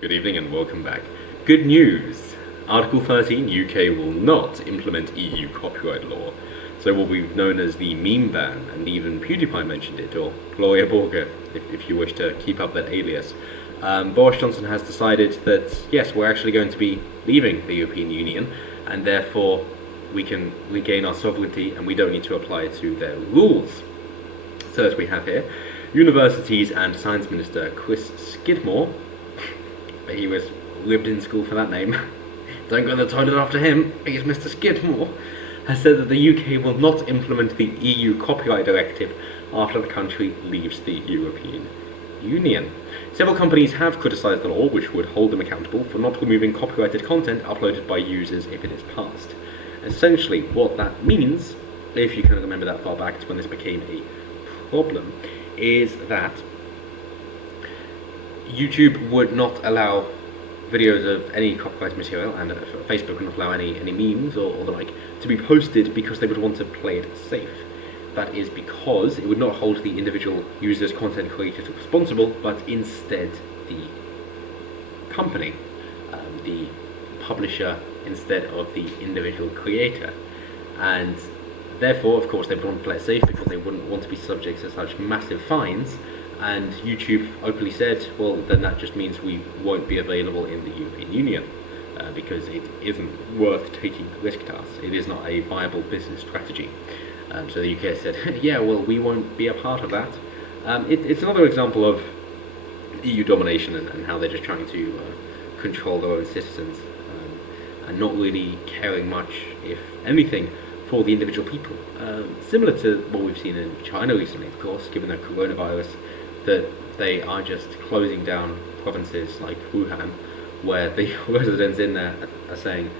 Good evening and welcome back. Good news! Article 13, UK will not implement EU copyright law. So what we've known as the meme ban, and even PewDiePie mentioned it, or Gloria Borger, if you wish to keep up that alias. Boris Johnson has decided that, yes, we're actually going to be leaving the European Union, and therefore we can regain our sovereignty and we don't need to apply to their rules. So as we have here, Universities and Science Minister Chris Skidmore, he was ribbed in school for that name, don't go to the toilet after him, he's Mr. Skidmore, has said that the UK will not implement the EU copyright directive after the country leaves the European Union. Several companies have criticised the law, which would hold them accountable for not removing copyrighted content uploaded by users if it is passed. Essentially, what that means, if you can remember that far back to when this became a problem, is that YouTube would not allow videos of any copyrighted material, and Facebook would not allow any memes or the like to be posted because they would want to play it safe. That is because it would not hold the individual users, content creators responsible, but instead the company, the publisher, instead of the individual creator. And therefore, of course, they would want to play it safe because they wouldn't want to be subject to such massive fines. And YouTube openly said, well, then that just means we won't be available in the European Union because it isn't worth taking the risk to us. It is not a viable business strategy. So the UK said, yeah, well, we won't be a part of that. It's another example of EU domination and how they're just trying to control their own citizens and not really caring much, if anything, for the individual people. Similar to what we've seen in China recently, of course, given the coronavirus, that they are just closing down provinces like Wuhan, where the residents in there are saying,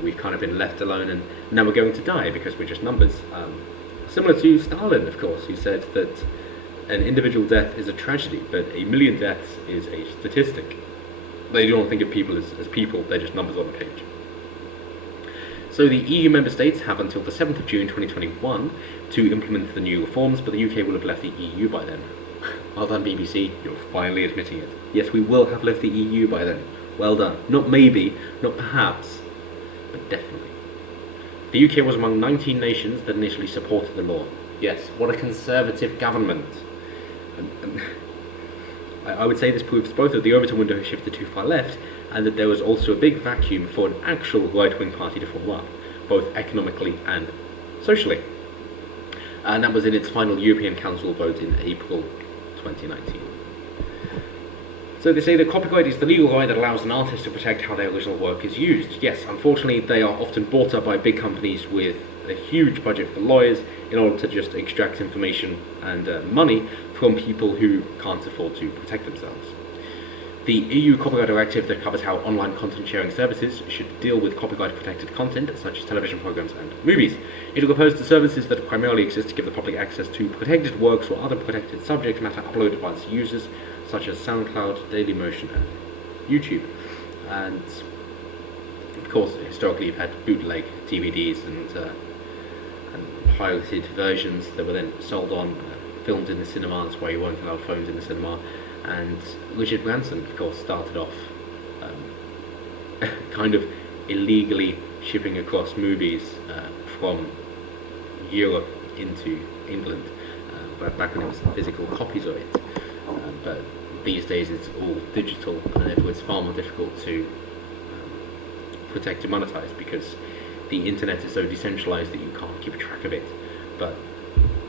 we've kind of been left alone and now we're going to die because we're just numbers. Similar to Stalin, of course, who said that an individual death is a tragedy, but a million deaths is a statistic. They don't think of people as people, they're just numbers on a page. So the EU member states have until the 7th of June 2021 to implement the new reforms, but the UK will have left the EU by then. Well done, BBC, you're finally admitting it. Yes, we will have left the EU by then. Well done. Not maybe, not perhaps, but definitely. The UK was among 19 nations that initially supported the law. Yes, what a conservative government. And I would say this proves both that the Overton window has shifted too far left, and that there was also a big vacuum for an actual right-wing party to form up, both economically and socially. And that was in its final European Council vote in April 2019. So they say that copyright is the legal right that allows an artist to protect how their original work is used. Yes, unfortunately they are often bought up by big companies with a huge budget for lawyers in order to just extract information and money from people who can't afford to protect themselves. The EU copyright directive that covers how online content sharing services should deal with copyright protected content such as television programs and movies. It refers to services that primarily exist to give the public access to protected works or other protected subject matter uploaded by its users, such as SoundCloud, Dailymotion and YouTube. And of course, historically you've had bootleg DVDs and pirated versions that were then sold on, filmed in the cinemas where you weren't allowed phones in the cinema. And Richard Branson, of course, started off kind of illegally shipping across movies from Europe into England, back when it was physical copies of it. But these days it's all digital, and therefore it's far more difficult to protect and monetize because the internet is so decentralized that you can't keep track of it. But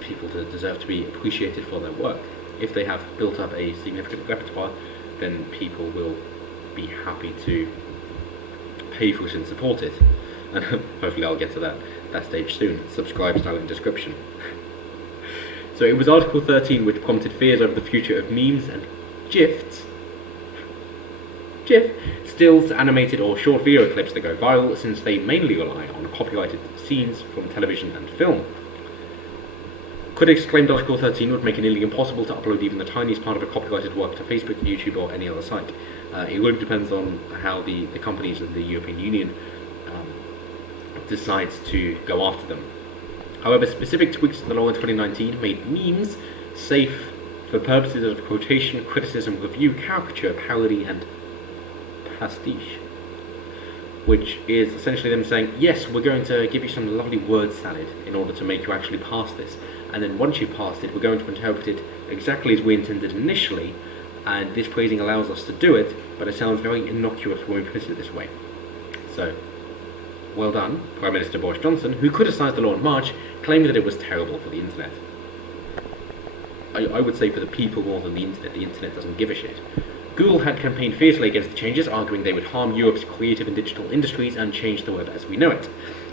people deserve to be appreciated for their work. If they have built up a significant repertoire, then people will be happy to pay for it and support it. And hopefully I'll get to that stage soon. Subscribe, style in description. So it was Article 13 which prompted fears over the future of memes and GIFs, stills, animated or short video clips that go viral, since they mainly rely on copyrighted scenes from television and film. Critics claimed Article 13 would make it nearly impossible to upload even the tiniest part of a copyrighted work to Facebook, YouTube or any other site. It really depends on how the companies of the European Union decides to go after them. However, specific tweaks to the law in 2019 made memes safe for purposes of quotation, criticism, review, caricature, parody, and pastiche. Which is essentially them saying, yes, we're going to give you some lovely word salad in order to make you actually pass this. And then once you've passed it, we're going to interpret it exactly as we intended initially, and this phrasing allows us to do it, but it sounds very innocuous when we put it this way. So, well done, Prime Minister Boris Johnson, who criticised the law in March, claiming that it was terrible for the internet. I would say for the people more than the internet doesn't give a shit. Google had campaigned fiercely against the changes, arguing they would harm Europe's creative and digital industries and change the web as we know it.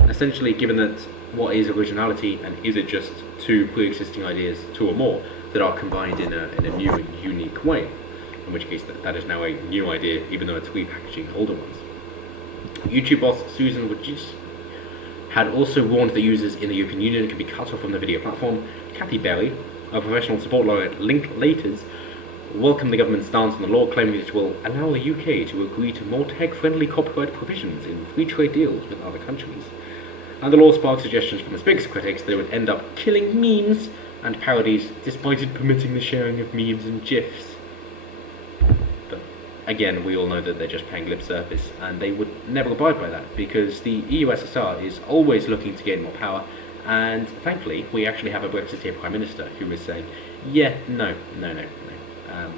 Essentially, given that what is originality, and is it just two pre-existing ideas, two or more, that are combined in a new and unique way? In which case, that is now a new idea, even though it's repackaging older ones. YouTube boss Susan Wojcicki had also warned that users in the European Union could be cut off from the video platform. Kathy Berry, a professional support lawyer at Linklaters, welcomed the government's stance on the law, claiming that it will allow the UK to agree to more tech-friendly copyright provisions in free trade deals with other countries. And the law sparked suggestions from its biggest critics that it would end up killing memes and parodies, despite it permitting the sharing of memes and GIFs. But again, we all know that they're just paying lip service, and they would never abide by that, because the EU-SSR is always looking to gain more power, and thankfully, we actually have a Brexiteer Prime Minister who is saying, yeah, no.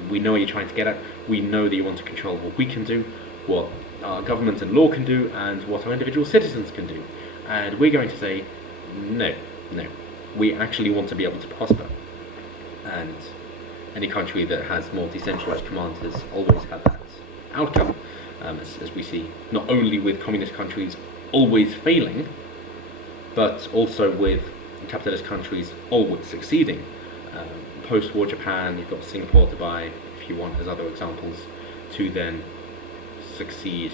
We know what you're trying to get at. We know that you want to control what we can do, what our government and law can do, and what our individual citizens can do. And we're going to say, no. We actually want to be able to prosper. And any country that has more decentralized command has always had that outcome, as we see, not only with communist countries always failing, but also with capitalist countries always succeeding. Post-war Japan, you've got Singapore to buy, if you want, as other examples, to then succeed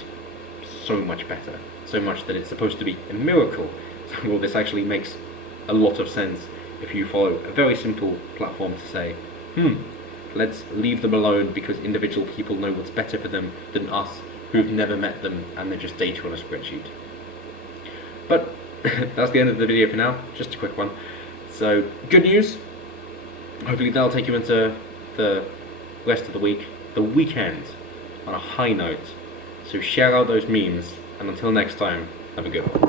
so much better, so much that it's supposed to be a miracle. So, well, this actually makes a lot of sense if you follow a very simple platform to say, let's leave them alone because individual people know what's better for them than us, who've never met them, and they're just data on a spreadsheet. But that's the end of the video for now, just a quick one. So, good news. Hopefully that'll take you into the rest of the week, the weekend, on a high note. So share out those memes, and until next time, have a good one.